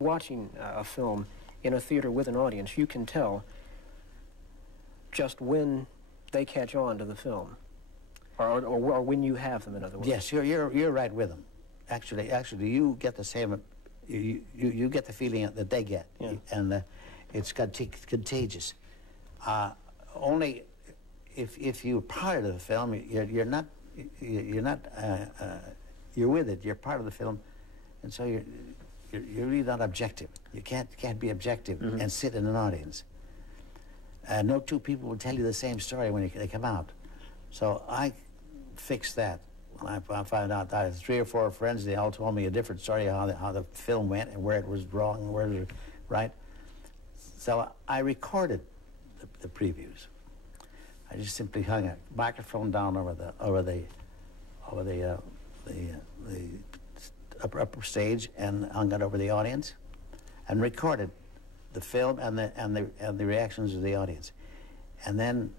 Watching a film in a theater with an audience, you can tell just when they catch on to the film, or when you have them, in other words. Yes, you're right with them. Actually, you get the same. You get the feeling that they get, yeah. And it's contagious. Only if you're part of the film, you're not. You're with it. You're part of the film, and so you're really not objective. You can't be objective and sit in an audience. No two people will tell you the same story when they come out. So I fixed that. When I found out that I had 3 or 4 friends, they all told me a different story of how the film went and where it was wrong and where it was right. So I recorded the previews. I just simply hung a microphone down over the upper stage and hung it over the audience, and recorded the film and the reactions of the audience, and then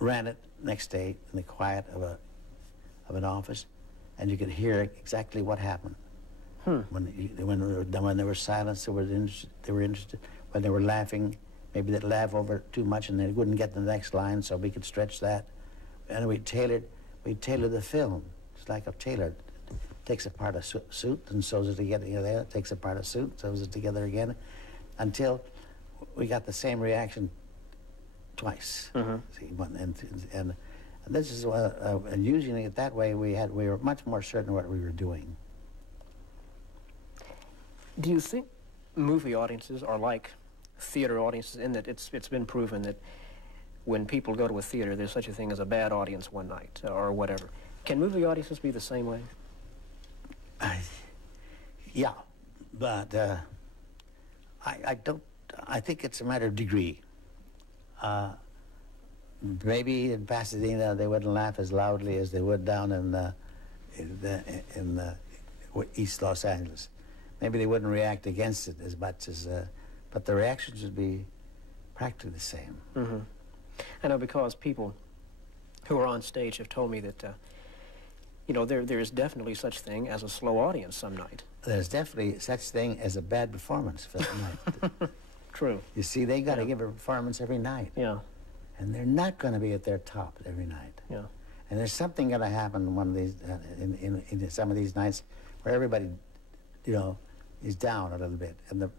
ran it next day in the quiet of an office, and you could hear exactly what happened. When there was silence, they were interested. When they were laughing, maybe they'd laugh over too much and they wouldn't get the next line, so we could stretch that. And we tailored the film. It's like a tailor takes apart a suit and sews it together, takes apart a suit, sews it together again, until we got the same reaction twice. See, and this is and using it that way, we were much more certain what we were doing. Do you think movie audiences are like theater audiences in that it's been proven that when people go to a theater, there's such a thing as a bad audience one night or whatever? Can movie audiences be the same way? Yeah, but I don't. I think it's a matter of degree. Maybe in Pasadena they wouldn't laugh as loudly as they would down in East Los Angeles. Maybe they wouldn't react against it as much as, but the reactions would be practically the same. I know, because people who are on stage have told me that, you know, there is definitely such thing as a slow audience some night. There's definitely such thing as a bad performance for that night. True. You see, they got to give a performance every night. Yeah. And they're not going to be at their top every night. Yeah. And there's something going to happen one of these, in some of these nights where everybody, you know, is down a little bit, and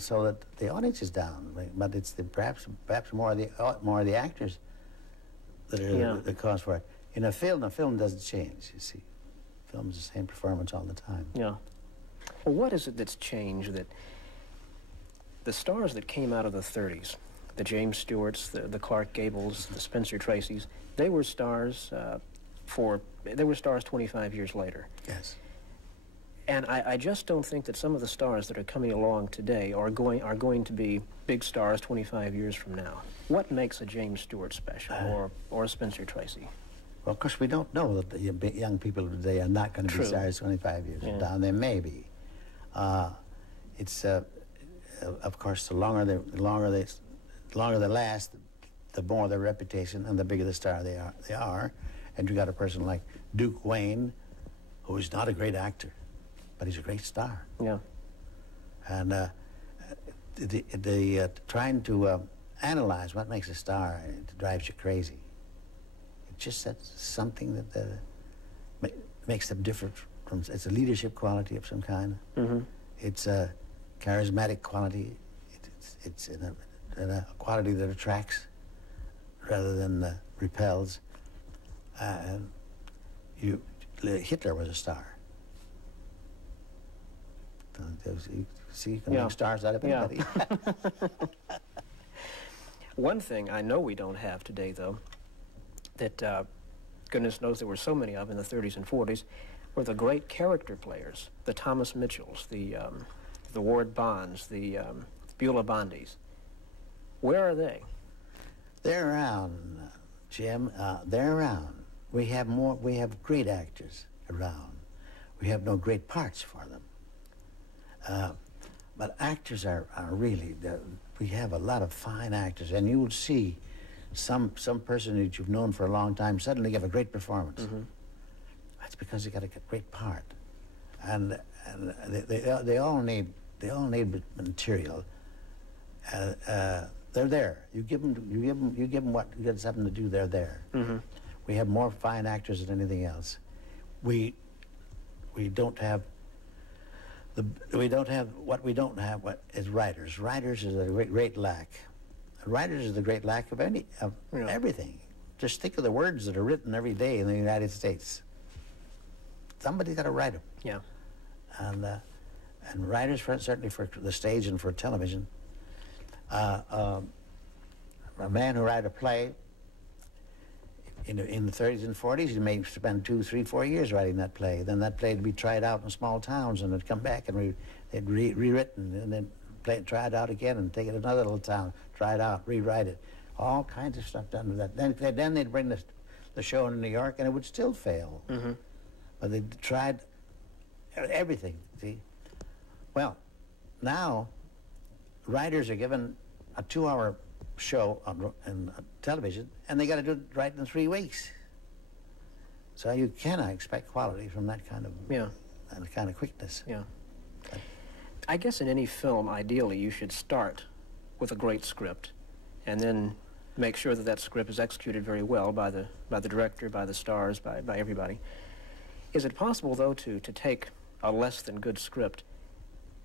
so that the audience is down. But it's perhaps more of the actors that are the cause for it. In a film doesn't change. You see, film's the same performance all the time. Yeah. Well, what is it that's changed that the stars that came out of the 30s, the James Stewarts, the Clark Gables, the Spencer Tracys, they were stars 25 years later. Yes. And I just don't think that some of the stars that are coming along today are going to be big stars 25 years from now. What makes a James Stewart special, or a Spencer Tracy? Well, of course, we don't know that the young people today are not going to be stars 25 years from now. They may be. It's of course, the longer they last, the more their reputation and the bigger the star they are. And you got a person like Duke Wayne, who is not a great actor, but he's a great star. Yeah. And trying to analyze what makes a star, it drives you crazy. It's just something that makes them different from. It's a leadership quality of some kind. It's a charismatic quality. It's a quality that attracts rather than repels. Hitler was a star. You see, you can make stars out of anybody. One thing I know we don't have today, though, that goodness knows there were so many of in the 30s and 40s, were the great character players, the Thomas Mitchells, the Ward Bonds, the Beulah Bondys. Where are they? They're around, Jim. They're around. We have great actors around. We have no great parts for them. But actors are really, we have a lot of fine actors, and you will see some person that you've known for a long time suddenly give a great performance. That's because they got a great part. And they all need They all need material. They're there. You give them what you get something to do. They're there. Mm-hmm. We have more fine actors than anything else. We don't have what we don't have. What is writers? Writers is a great lack. Writers is the great lack of everything. Just think of the words that are written every day in the United States. Somebody's got to write them. Yeah. And writers, certainly for the stage and for television. A man who wrote a play in the 30s and 40s, he may spend 2, 3, 4 years writing that play. Then that play would be tried out in small towns, and it'd come back and they'd rewritten, and then try it out again and take it to another little town, try it out, rewrite it. All kinds of stuff done with that. Then they'd bring the show in New York, and it would still fail. Mm-hmm. But they tried everything, see? Well, now writers are given a 2-hour show on television, and they got to do it right in 3 weeks. So you cannot expect quality from that kind of quickness. Yeah. I guess in any film, ideally, you should start with a great script, and then make sure that that script is executed very well by the director, by the stars, by everybody. Is it possible, though, to take a less than good script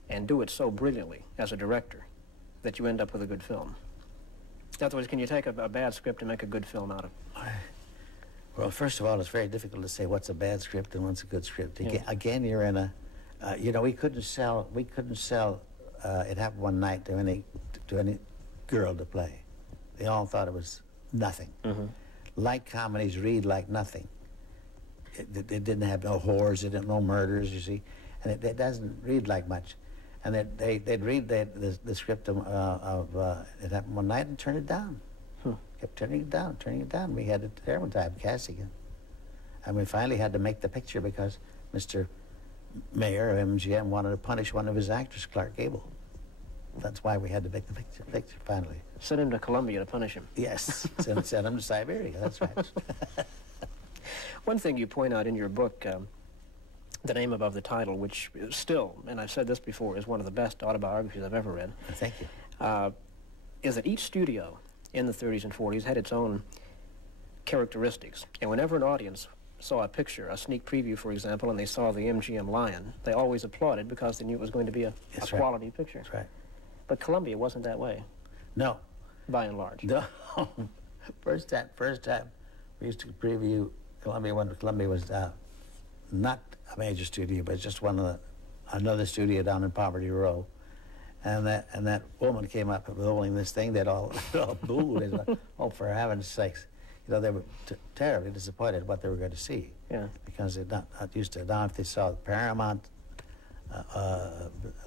and do it so brilliantly as a director that you end up with a good film? In other words, can you take a bad script and make a good film out of it? Well, first of all, it's very difficult to say what's a bad script and what's a good script. Yeah. Again, you're in a, we couldn't sell It Happened One Night to any girl to play. They all thought it was nothing. Mm-hmm. Light comedies read like nothing. It didn't have no whores, it didn't have no murders, you see, and it doesn't read like much. And they'd read the script of It Happened One Night and turn it down. Kept turning it down. We had a terrible time casting it. And we finally had to make the picture because Mr. Mayor of MGM wanted to punish one of his actors, Clark Gable. That's why we had to make the picture finally. Send him to Columbia to punish him. Yes, send him to Siberia, that's right. One thing you point out in your book, the name above the title, which is still, and I've said this before, is one of the best autobiographies I've ever read. Thank you. Is that each studio in the 30s and 40s had its own characteristics. And whenever an audience saw a picture, a sneak preview, for example, and they saw the MGM lion, they always applauded because they knew it was going to be a quality picture. That's right. But Columbia wasn't that way. No. By and large. No. First time we used to preview Columbia when Columbia was not a major studio, but just another studio down in Poverty Row. And that woman came up with holding this thing. They'd all booed. They said, oh, for heaven's sakes. They were terribly disappointed what they were going to see. Yeah. Because they're not used to it. Now, if they saw the Paramount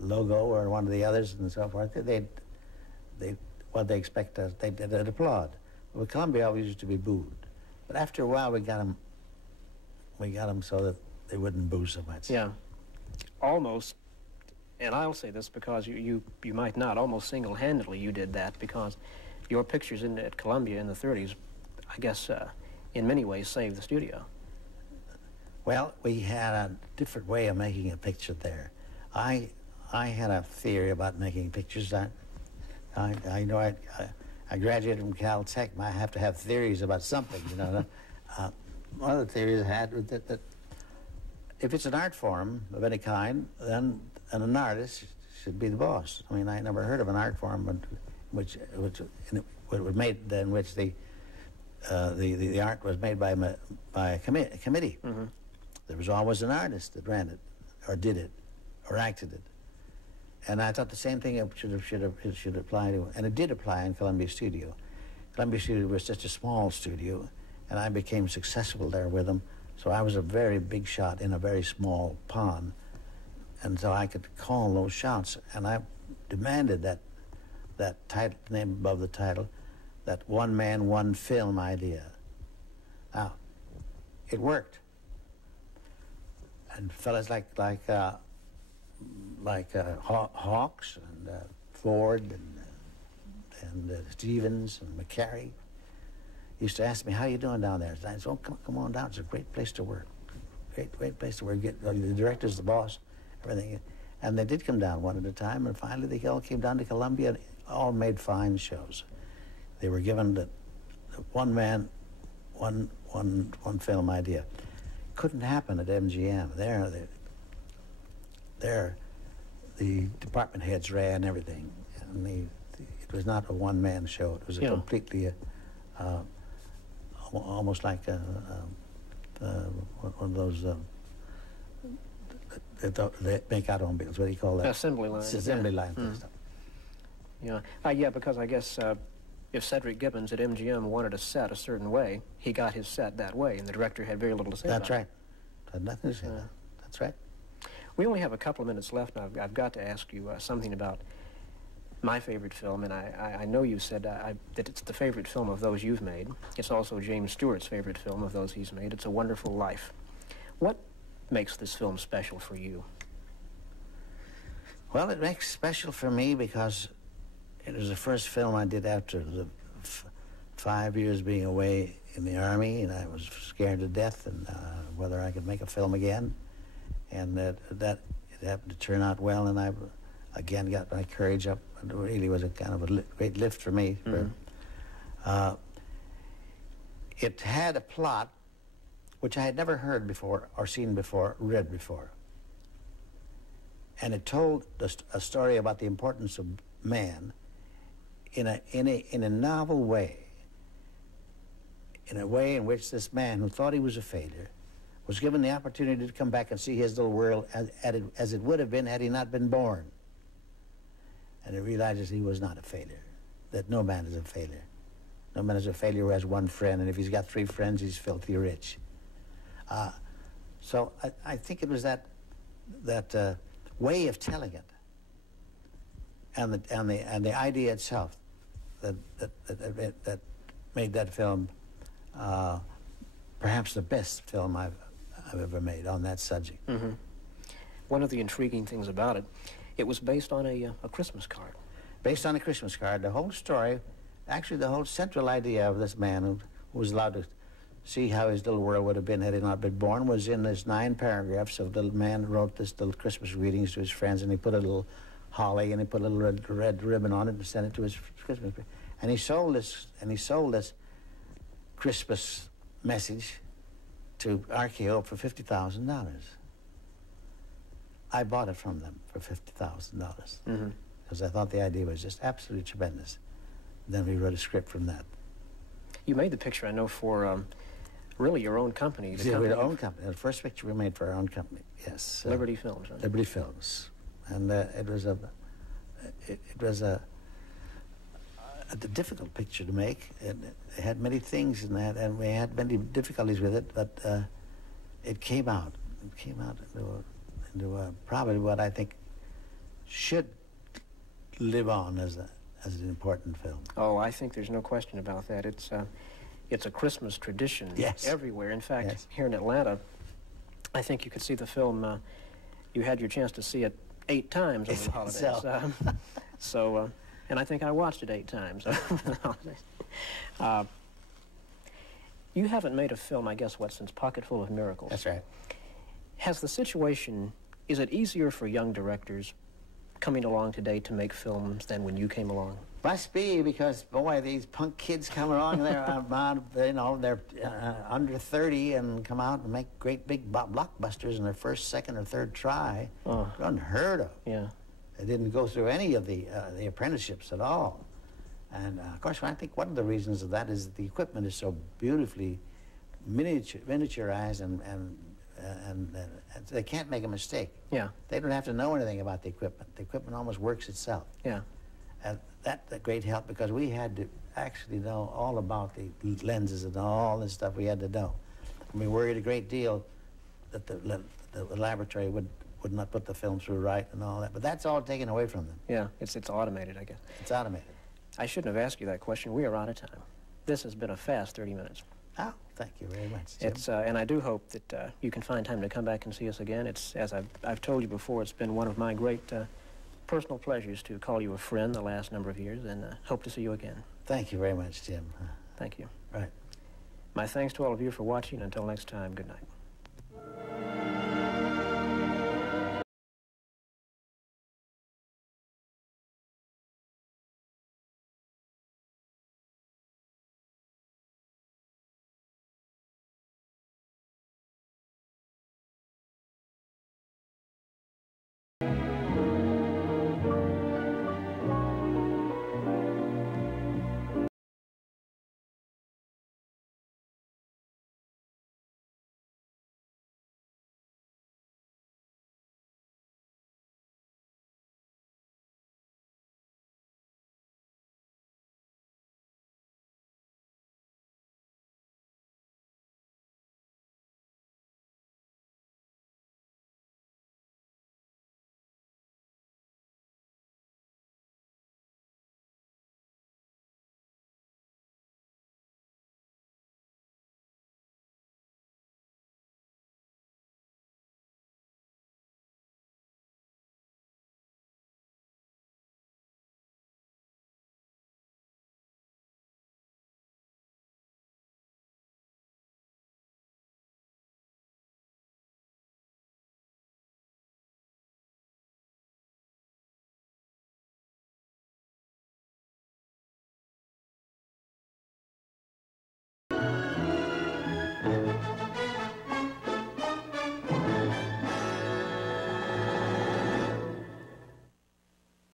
logo or one of the others and so forth, they'd expect us, they'd applaud. But with Columbia always used to be booed. But after a while, we got them so that they wouldn't boo so much. Yeah. Almost, and I'll say this because you might not, almost single-handedly you did that, because your pictures at Columbia in the 30s, I guess, in many ways saved the studio. Well, we had a different way of making a picture there. I had a theory about making pictures. I know I graduated from Caltech. I have to have theories about something, you know. One of the theories I had was that if it's an art form of any kind, then an artist should be the boss. I mean, I never heard of an art form in which the art was made by a committee. Mm-hmm. There was always an artist that ran it, or did it, or acted it. And I thought the same thing should apply to, and it did apply in Columbia Studio. Columbia Studio was just a small studio, and I became successful there with them. So I was a very big shot in a very small pond, and so I could call those shots. And I demanded that title, name above the title, that one man, one film idea. Now, it worked. And fellas like Hawks and Ford and Stevens and McCary used to ask me, "How you doing down there?" And I said, "Oh, come on down. It's a great place to work. Great place to work. The director's the boss, everything." And they did come down one at a time, and finally they all came down to Columbia and all made fine shows. They were given the one man, one film idea. Couldn't happen at MGM. There, the department heads ran everything, and it was not a one-man show. It was a completely, almost like one of those. They make automobiles. What do you call that? Assembly line. Assembly line and stuff. Yeah, yeah, because I guess if Cedric Gibbons at MGM wanted a set a certain way, he got his set that way, and the director had very little to say about it. That's right. Had nothing to say about it. That's right. We only have a couple of minutes left, and I've got to ask you something about my favorite film, and I know you said that it's the favorite film of those you've made. It's also James Stewart's favorite film of those he's made. It's A Wonderful Life. What makes this film special for you? Well, it makes special for me because it was the first film I did after the 5 years being away in the Army, and I was scared to death and whether I could make a film again. And that it happened to turn out well, and I again got my courage up. It really was a kind of a great lift for me. It had a plot which I had never heard before, or seen before, read before. And it told a story about the importance of man in a novel way, in a way in which this man who thought he was a failure was given the opportunity to come back and see his little world as it would have been had he not been born. And he realizes he was not a failure, that no man is a failure. No man is a failure who has one friend, and if he's got 3 friends, he's filthy rich. So I think it was that way of telling it, and the idea itself that made that film perhaps the best film I've ever made on that subject. One of the intriguing things about it, it was based on a Christmas card. Based on a Christmas card. The whole story, actually the whole central idea of this man who was allowed to see how his little world would have been had he not been born was in this 9 paragraphs of the little man who wrote this little Christmas greetings to his friends, and he put a little holly and he put a little red ribbon on it and sent it to his Christmas. And he sold this Christmas message to RKO for $50,000. I bought it from them for $50,000 because I thought the idea was just absolutely tremendous. Then we wrote a script from that. You made the picture, I know, for really your own company. Yeah, our own company. The first picture we made for our own company, yes. Liberty Films, right? Liberty Films. And it was a difficult picture to make. It had many things in that, and we had many difficulties with it, but it came out. It came out into probably what I think should live on as an important film. Oh, I think there's no question about that. It's a Christmas tradition everywhere. In fact, here in Atlanta, I think you could see the film. You had your chance to see it 8 times over the holidays. And I think I watched it 8 times over the holidays. You haven't made a film, I guess, since Pocketful of Miracles. That's right. Has the situation, is it easier for young directors coming along today to make films than when you came along? Must be, because boy, these punk kids come along, they're they're under 30 and come out and make great big blockbusters in their first, second, or third try. Unheard of. Yeah. They didn't go through any of the apprenticeships at all. And of course, I think one of the reasons of that is that the equipment is so beautifully miniaturized, and they can't make a mistake. Yeah. They don't have to know anything about the equipment. The equipment almost works itself. Yeah. And that's a great help, because we had to actually know all about the lenses and all this stuff we had to know. And we worried a great deal that the laboratory would not put the film through right and all that. But that's all taken away from them. Yeah, it's automated, I guess. It's automated. I shouldn't have asked you that question. We are out of time. This has been a fast 30 minutes. Oh, thank you very much, Jim. And I do hope that you can find time to come back and see us again. It's, as I've told you before, it's been one of my great personal pleasures to call you a friend the last number of years, and hope to see you again. Thank you very much, Jim. Thank you. Right. My thanks to all of you for watching. Until next time, good night.